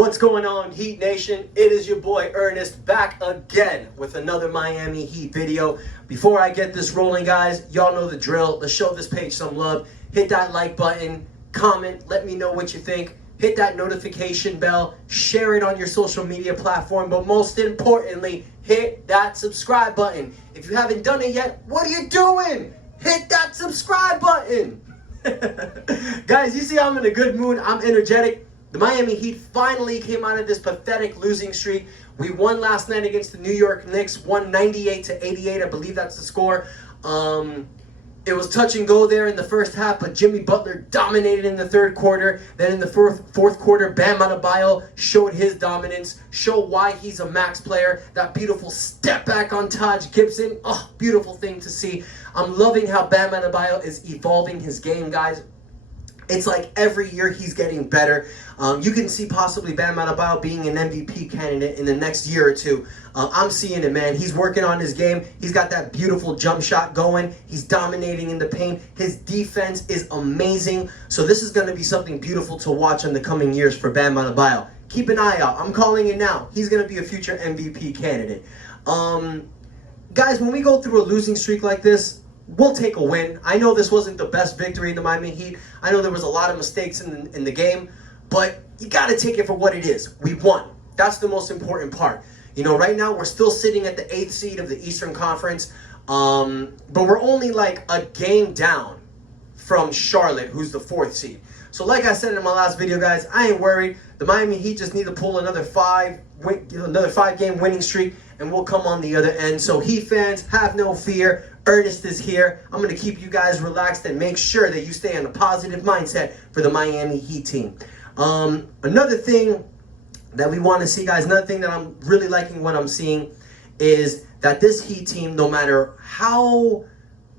What's going on, Heat Nation? It is your boy Ernest back again with another Miami Heat video. Before I get this rolling, guys, y'all know the drill. Let's show this page some love. Hit that like button, comment, let me know what you think. Hit that notification bell, share it on your social media platform, but most importantly, hit that subscribe button. If you haven't done it yet, what are you doing? Hit that subscribe button. Guys, you see I'm in a good mood. I'm energetic. The Miami Heat finally came out of this pathetic losing streak. We won last night against the New York Knicks, won 98-88. I believe that's the score. It was touch and go there in the first half, but Jimmy Butler dominated in the third quarter. Then in the fourth quarter, Bam Adebayo showed his dominance, showed why he's a max player. That beautiful step back on Taj Gibson. Oh, beautiful thing to see. I'm loving how Bam Adebayo is evolving his game, guys. It's like every year he's getting better. You can see possibly Bam Adebayo being an MVP candidate in the next year or two. I'm seeing it, man. He's working on his game. He's got that beautiful jump shot going. He's dominating in the paint. His defense is amazing. So this is going to be something beautiful to watch in the coming years for Bam Adebayo. Keep an eye out. I'm calling it now. He's going to be a future MVP candidate. Guys, when we go through a losing streak like this, we'll take a win. I know this wasn't the best victory in the Miami Heat. I know there was a lot of mistakes in the game, but you got to take it for what it is. We won. That's the most important part. You know, right now we're still sitting at the 8th seed of the Eastern Conference, but we're only like a game down from Charlotte, who's the 4th seed. So like I said in my last video, guys, I ain't worried. The Miami Heat just need to pull another 5-game winning streak, and we'll come on the other end. So Heat fans, have no fear. Ernest is here. I'm going to keep you guys relaxed and make sure that you stay on a positive mindset for the Miami Heat team. Another thing that we want to see, guys, another thing that I'm really liking what I'm seeing is that this Heat team, no matter how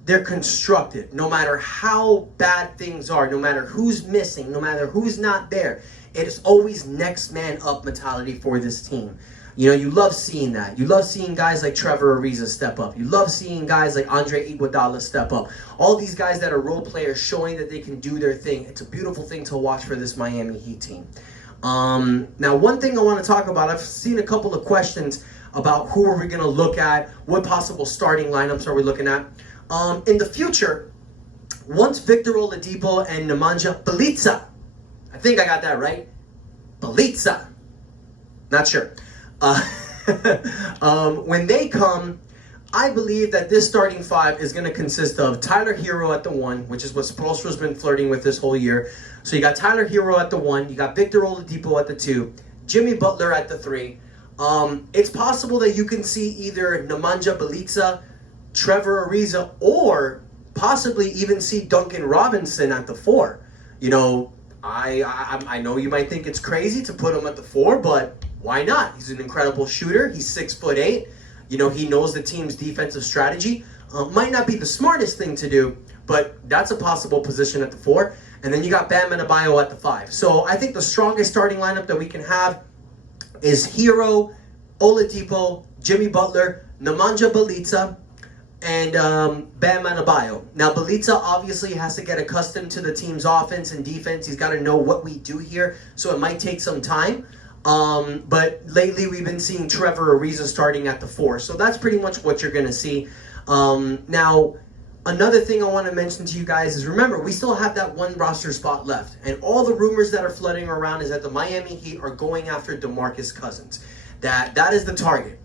they're constructed, no matter how bad things are, no matter who's missing, no matter who's not there, it is always next man up mentality for this team. You know, you love seeing that. You love seeing guys like Trevor Ariza step up. You love seeing guys like Andre Iguodala step up. All these guys that are role players showing that they can do their thing. It's a beautiful thing to watch for this Miami Heat team. Now, one thing I want to talk about, I've seen a couple of questions about who are we going to look at, what possible starting lineups are we looking at. In the future, once Victor Oladipo and Nemanja Bjelica, I think I got that right, Bjelica, not sure. When they come, I believe that this starting five is going to consist of Tyler Hero at the 1, which is what Spoelstra's been flirting with this whole year. So you got Tyler Hero at the 1, you got Victor Oladipo at the 2, Jimmy Butler at the 3. It's possible that you can see either Nemanja Bjelica, Trevor Ariza, or possibly even see Duncan Robinson at the 4. You know, I know you might think it's crazy to put him at the 4, but why not? He's an incredible shooter. He's 6'8". You know, he knows the team's defensive strategy. Might not be the smartest thing to do, but that's a possible position at the 4. And then you got Bam Adebayo at the 5. So I think the strongest starting lineup that we can have is Hero, Oladipo, Jimmy Butler, Nemanja Bjelica, and Bam Adebayo. Now, Bjelica obviously has to get accustomed to the team's offense and defense. He's got to know what we do here, so it might take some time. But lately we've been seeing Trevor Ariza starting at the 4. So that's pretty much what you're going to see. Now, another thing I want to mention to you guys is, remember, we still have that one roster spot left. And all the rumors that are flooding around is that the Miami Heat are going after DeMarcus Cousins. That is the target.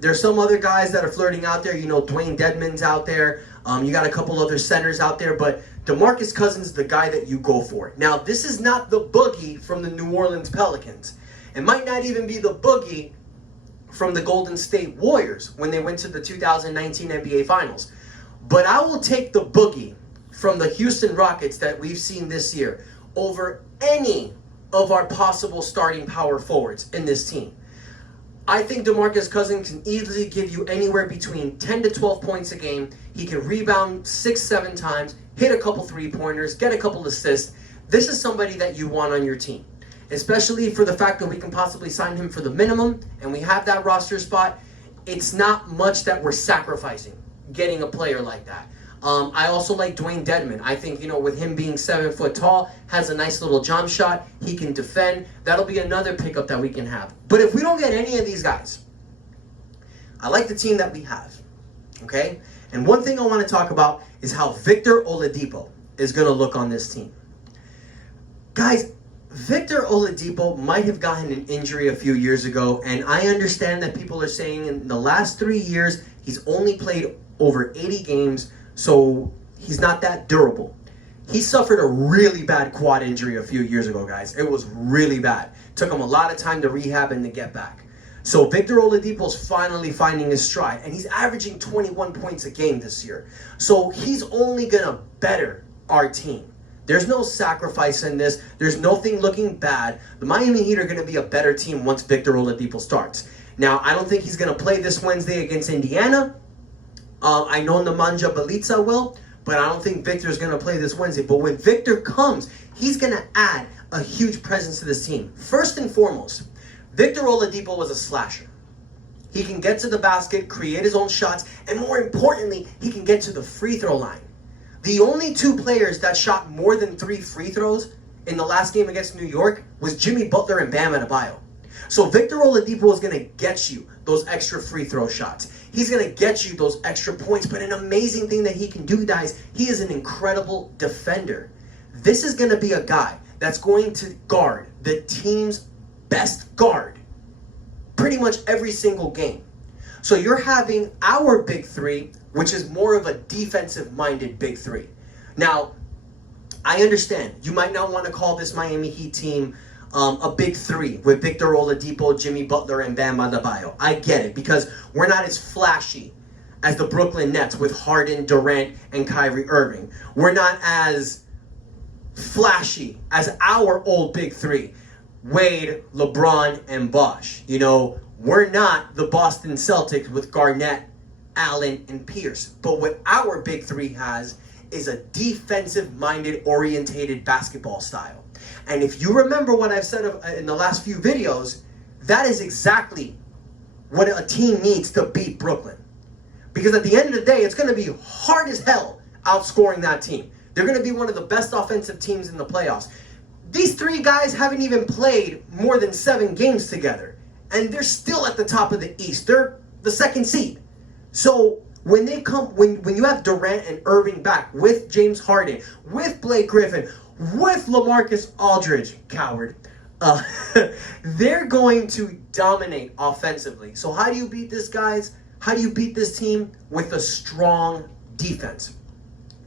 There's some other guys that are flirting out there. You know, Dwayne Dedmon's out there. You got a couple other centers out there, but DeMarcus Cousins is the guy that you go for. Now, this is not the boogie from the New Orleans Pelicans. It might not even be the boogie from the Golden State Warriors when they went to the 2019 NBA Finals. But I will take the boogie from the Houston Rockets that we've seen this year over any of our possible starting power forwards in this team. I think DeMarcus Cousins can easily give you anywhere between 10 to 12 points a game. He can rebound 6-7 times, hit a couple three-pointers, get a couple assists. This is somebody that you want on your team, especially for the fact that we can possibly sign him for the minimum, and we have that roster spot. It's not much that we're sacrificing getting a player like that. I also like Dwayne Dedmon. I think, with him being 7 foot tall, has a nice little jump shot. He can defend. That'll be another pickup that we can have. But if we don't get any of these guys, I like the team that we have. Okay? And one thing I want to talk about is how Victor Oladipo is going to look on this team. Guys, Victor Oladipo might have gotten an injury a few years ago, and I understand that people are saying in the last 3 years, he's only played over 80 games, so he's not that durable. He suffered a really bad quad injury a few years ago, guys. It was really bad. Took him a lot of time to rehab and to get back. So Victor Oladipo's finally finding his stride, and he's averaging 21 points a game this year. So he's only going to better our team. There's no sacrifice in this. There's nothing looking bad. The Miami Heat are going to be a better team once Victor Oladipo starts. Now, I don't think he's going to play this Wednesday against Indiana. I know Nemanja Bjelica will, but I don't think Victor's going to play this Wednesday. But when Victor comes, he's going to add a huge presence to this team. First and foremost, Victor Oladipo was a slasher. He can get to the basket, create his own shots, and more importantly, he can get to the free throw line. The only 2 players that shot more than 3 free throws in the last game against New York was Jimmy Butler and Bam Adebayo. So Victor Oladipo is going to get you those extra free throw shots. He's going to get you those extra points. But an amazing thing that he can do, guys, he is an incredible defender. This is going to be a guy that's going to guard the team's best guard pretty much every single game. So you're having our big 3, which is more of a defensive-minded big 3. Now, I understand you might not want to call this Miami Heat team a big 3 with Victor Oladipo, Jimmy Butler, and Bam Adebayo. I get it, because we're not as flashy as the Brooklyn Nets with Harden, Durant, and Kyrie Irving. We're not as flashy as our old big 3, Wade, LeBron, and Bosh. We're not the Boston Celtics with Garnett, Allen, and Pierce. But what our big 3 has is a defensive-minded, orientated basketball style. And if you remember what I've said in the last few videos, that is exactly what a team needs to beat Brooklyn. Because at the end of the day, it's going to be hard as hell outscoring that team. They're going to be one of the best offensive teams in the playoffs. These 3 guys haven't even played more than 7 games together. And they're still at the top of the East. They're the 2nd seed. So when they come, when you have Durant and Irving back with James Harden, with Blake Griffin, with LaMarcus Aldridge, coward, they're going to dominate offensively. So how do you beat this, guys? How do you beat this team? With a strong defense.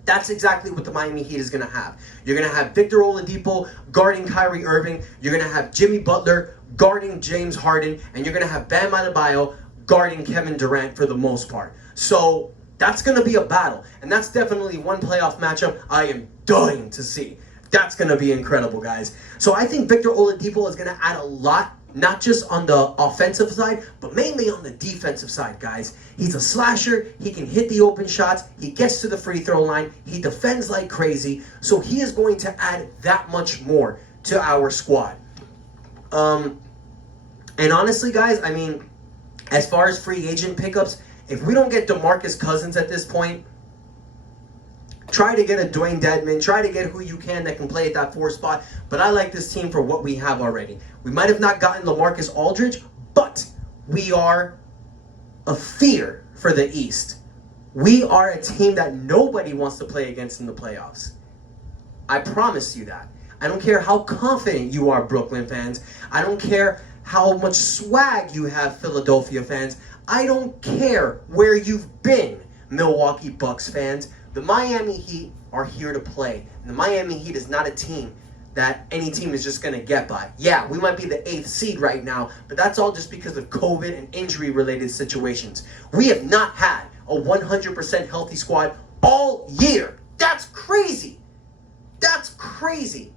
That's exactly what the Miami Heat is going to have. You're going to have Victor Oladipo guarding Kyrie Irving. You're going to have Jimmy Butler guarding James Harden. And you're going to have Bam Adebayo guarding Kevin Durant for the most part. So that's going to be a battle. And that's definitely one playoff matchup I am dying to see. That's going to be incredible, guys. So I think Victor Oladipo is going to add a lot, not just on the offensive side, but mainly on the defensive side, guys. He's a slasher. He can hit the open shots. He gets to the free throw line. He defends like crazy. So he is going to add that much more to our squad. And honestly, guys, I mean, as far as free agent pickups, if we don't get DeMarcus Cousins at this point, try to get a Dwayne Dedmon. Try to get who you can that can play at that 4 spot. But I like this team for what we have already. We might have not gotten LaMarcus Aldridge, but we are a fear for the East. We are a team that nobody wants to play against in the playoffs. I promise you that. I don't care how confident you are, Brooklyn fans. I don't care how much swag you have, Philadelphia fans. I don't care where you've been, Milwaukee Bucks fans. The Miami Heat are here to play. And the Miami Heat is not a team that any team is just going to get by. Yeah, we might be the 8th seed right now, but that's all just because of COVID and injury-related situations. We have not had a 100% healthy squad all year. That's crazy. That's crazy.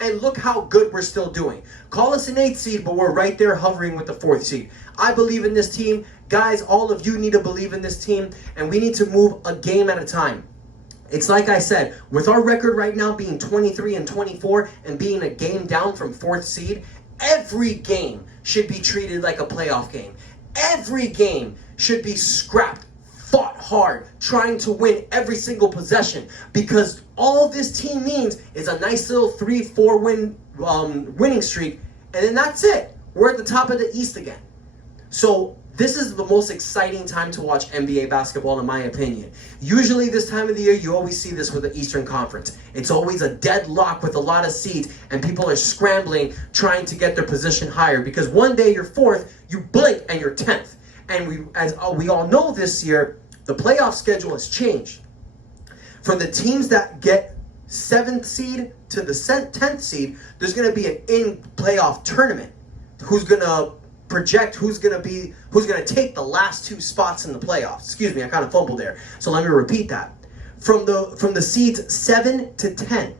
And look how good we're still doing. Call us an 8th seed, but we're right there hovering with the 4th seed. I believe in this team. Guys, all of you need to believe in this team, and we need to move a game at a time. It's like I said, with our record right now being 23-24 and being a game down from 4th seed, every game should be treated like a playoff game. Every game should be scrapped fought hard, trying to win every single possession, because all this team needs is a nice little 3-4 win winning streak, and then that's it. We're at the top of the East again. So this is the most exciting time to watch NBA basketball, in my opinion. Usually this time of the year, you always see this with the Eastern Conference. It's always a deadlock with a lot of seeds, and people are scrambling, trying to get their position higher, because one day you're 4th, you blink, and you're 10th. And as we all know this year, the playoff schedule has changed. For the teams that get 7th seed to the 10th seed, there's going to be an in-playoff tournament. Who's going to project who's going to take the last 2 spots in the playoffs. Excuse me, I kind of fumbled there. So let me repeat that. From the seeds 7 to 10,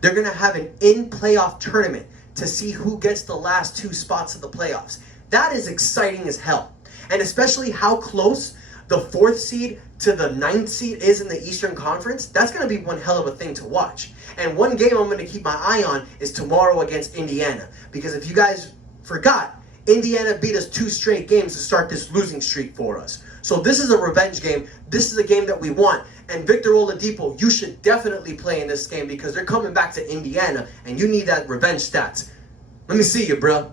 they're going to have an in-playoff tournament to see who gets the last 2 spots of the playoffs. That is exciting as hell. And especially how close the 4th seed to the 9th seed is in the Eastern Conference. That's going to be one hell of a thing to watch. And one game I'm going to keep my eye on is tomorrow against Indiana. Because if you guys forgot, Indiana beat us 2 straight games to start this losing streak for us. So this is a revenge game. This is a game that we want. And Victor Oladipo, you should definitely play in this game, because they're coming back to Indiana and you need that revenge stats. Let me see you, bro.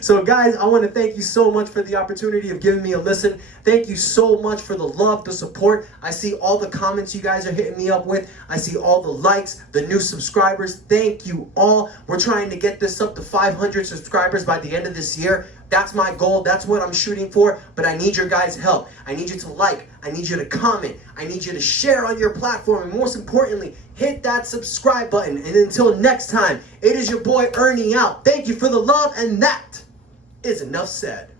So guys, I want to thank you so much for the opportunity of giving me a listen. Thank you so much for the love, the support. I see all the comments you guys are hitting me up with. I see all the likes, the new subscribers. Thank you all. We're trying to get this up to 500 subscribers by the end of this year. That's my goal. That's what I'm shooting for. But I need your guys' help. I need you to like. I need you to comment. I need you to share on your platform. And most importantly, hit that subscribe button. And until next time, it is your boy Ernie out. Thank you for the love. And that is enough said.